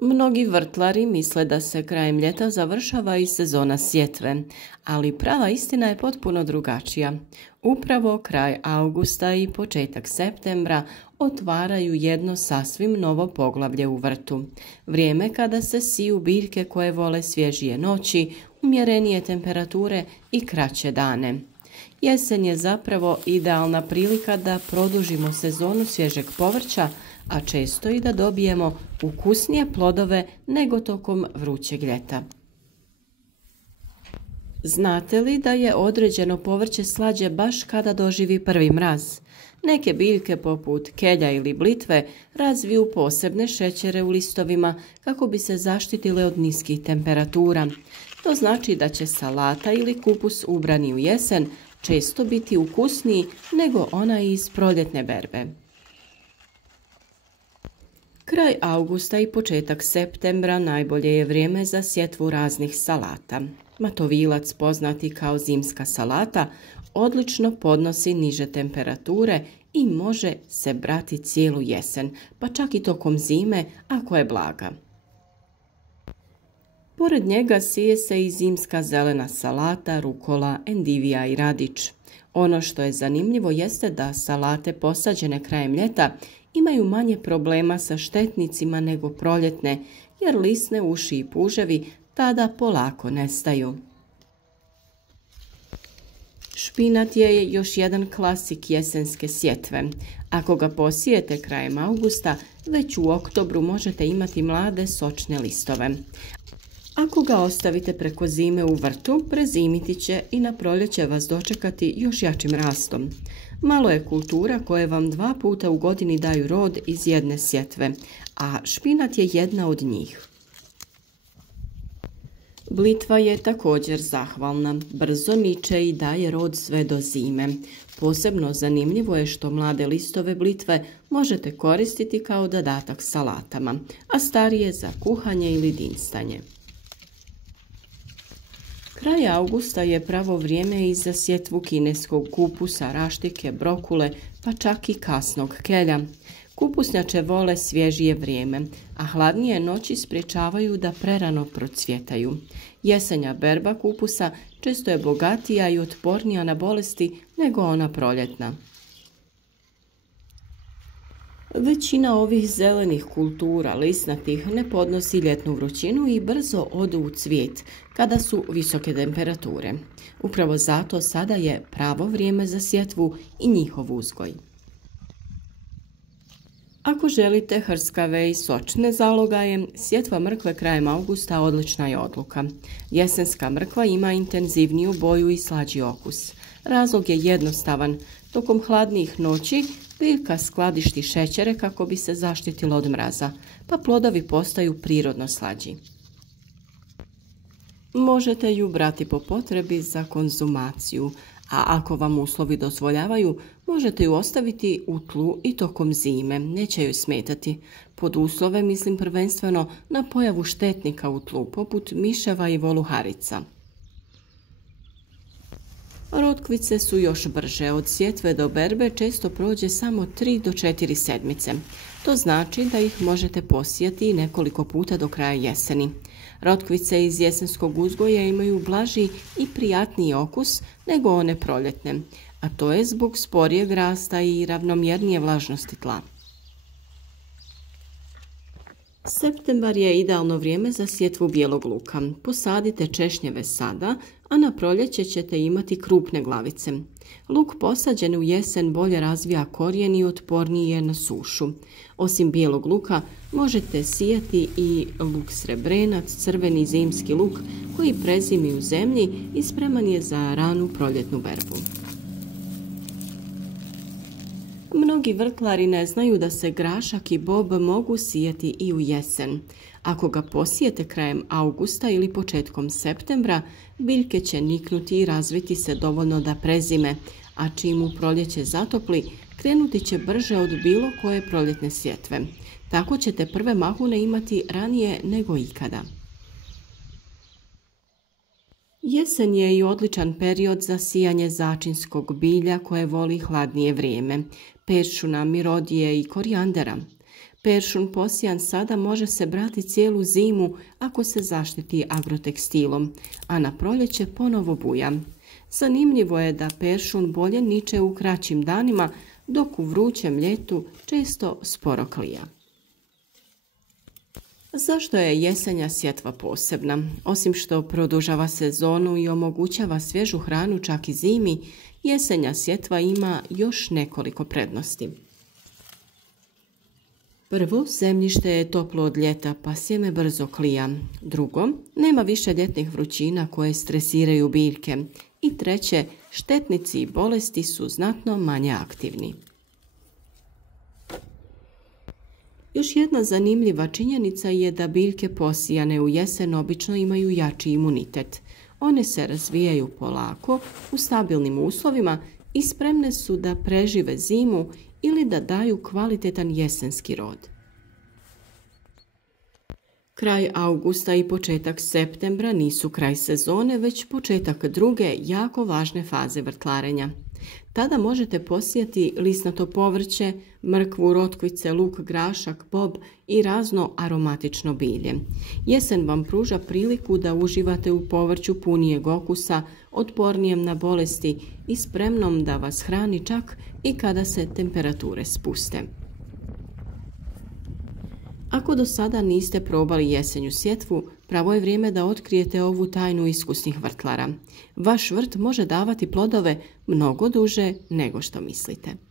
Mnogi vrtlari misle da se krajem ljeta završava i sezona sjetve, ali prava istina je potpuno drugačija. Upravo kraj augusta i početak septembra otvaraju jedno sasvim novo poglavlje u vrtu. Vrijeme kada se siju biljke koje vole svježije noći, umjerenije temperature i kraće dane. Jesen je zapravo idealna prilika da produžimo sezonu svježeg povrća, a često i da dobijemo ukusnije plodove nego tokom vrućeg ljeta. Znate li da je određeno povrće slađe baš kada doživi prvi mraz? Neke biljke poput kelja ili blitve razviju posebne šećere u listovima kako bi se zaštitile od niskih temperatura. To znači da će salata ili kupus ubrani u jesen često biti ukusniji nego onaj iz proljetne berbe. Kraj augusta i početak septembra najbolje je vrijeme za sjetvu raznih salata. Matovilac, poznati kao zimska salata, odlično podnosi niže temperature i može se brati cijelu jesen, pa čak i tokom zime ako je blaga. Pored njega sije se i zimska zelena salata, rukola, endivija i radič. Ono što je zanimljivo jeste da salate posađene krajem ljeta imaju manje problema sa štetnicima nego proljetne, jer lisne uši i puževi tada polako nestaju. Špinat je još jedan klasik jesenske sjetve. Ako ga posijete krajem augusta, već u oktobru možete imati mlade sočne listove. Ako ga ostavite preko zime u vrtu, prezimiti će i na proljeće vas dočekati još jačim rastom. Malo je kultura koje vam 2 puta u godini daju rod iz jedne sjetve, a špinat je jedna od njih. Blitva je također zahvalna, brzo miče i daje rod sve do zime. Posebno zanimljivo je što mlade listove blitve možete koristiti kao dodatak salatama, a starije za kuhanje ili dinstanje. Kraj augusta je pravo vrijeme i za sjetvu kineskog kupusa, raštike, brokule, pa čak i kasnog kelja. Kupusnjače vole svježije vrijeme, a hladnije noći sprječavaju da prerano procvjetaju. Jesenja berba kupusa često je bogatija i otpornija na bolesti nego ona proljetna. Većina ovih zelenih kultura lisnatih ne podnosi ljetnu vrućinu i brzo odu u cvijet kada su visoke temperature. Upravo zato sada je pravo vrijeme za sjetvu i njihov uzgoj. Ako želite hrskave i sočne zalogaje, sjetva mrkve krajem augusta odlična je odluka. Jesenska mrkva ima intenzivniju boju i slađi okus. Razlog je jednostavan. Tokom hladnijih noći biljka skladišti šećere kako bi se zaštitila od mraza, pa plodovi postaju prirodno slađi. Možete ju brati po potrebi za konzumaciju, a ako vam uslovi dozvoljavaju, možete ju ostaviti u tlu i tokom zime, neće joj smetati. Pod uslove mislim prvenstveno na pojavu štetnika u tlu, poput miševa i voluharica. Rotkvice su još brže, od sjetve do berbe često prođe samo 3 do 4 sedmice. To znači da ih možete posijati nekoliko puta do kraja jeseni. Rotkvice iz jesenskog uzgoja imaju blaži i prijatniji okus nego one proljetne, a to je zbog sporijeg rasta i ravnomjernije vlažnosti tla. Septembar je idealno vrijeme za sjetvu bijelog luka. Posadite češnjeve sada, a na proljeće ćete imati krupne glavice. Luk posađen u jesen bolje razvija korijen i otporniji je na sušu. Osim bijelog luka možete sijati i luk srebrenac, crveni zimski luk koji prezimi u zemlji i spreman je za ranu proljetnu berbu. Mnogi vrtlari ne znaju da se grašak i bob mogu sijati i u jesen. Ako ga posijete krajem augusta ili početkom septembra, biljke će niknuti i razviti se dovoljno da prezime, a čim u proljeće zatopli, krenuti će brže od bilo koje proljetne sjetve. Tako ćete prve mahune imati ranije nego ikada. Jesen je i odličan period za sijanje začinskog bilja koje voli hladnije vrijeme, peršuna, mirodije i korijandera. Peršun posijan sada može se brati cijelu zimu ako se zaštiti agrotekstilom, a na proljeće ponovo buja. Zanimljivo je da peršun bolje niče u kraćim danima, dok u vrućem ljetu često sporo klija. Zašto je jesenja sjetva posebna? Osim što produžava sezonu i omogućava svježu hranu čak i zimi, jesenja sjetva ima još nekoliko prednosti. Prvo, zemljište je toplo od ljeta pa sjeme brzo klija. Drugo, nema više ljetnih vrućina koje stresiraju biljke. I treće, štetnici i bolesti su znatno manje aktivni. Još jedna zanimljiva činjenica je da biljke posijane u jesen obično imaju jači imunitet. One se razvijaju polako, u stabilnim uslovima i spremne su da prežive zimu ili da daju kvalitetan jesenski rod. Kraj augusta i početak septembra nisu kraj sezone, već početak druge, jako važne faze vrtlarenja. Tada možete posijati lisnato povrće, mrkvu, rotkvice, luk, grašak, bob i razno aromatično bilje. Jesen vam pruža priliku da uživate u povrću punijeg okusa, otpornijem na bolesti i spremnom da vas hrani čak i kada se temperature spuste. Ako do sada niste probali jesenju sjetvu, pravo je vrijeme da otkrijete ovu tajnu iskusnih vrtlara. Vaš vrt može davati plodove mnogo duže nego što mislite.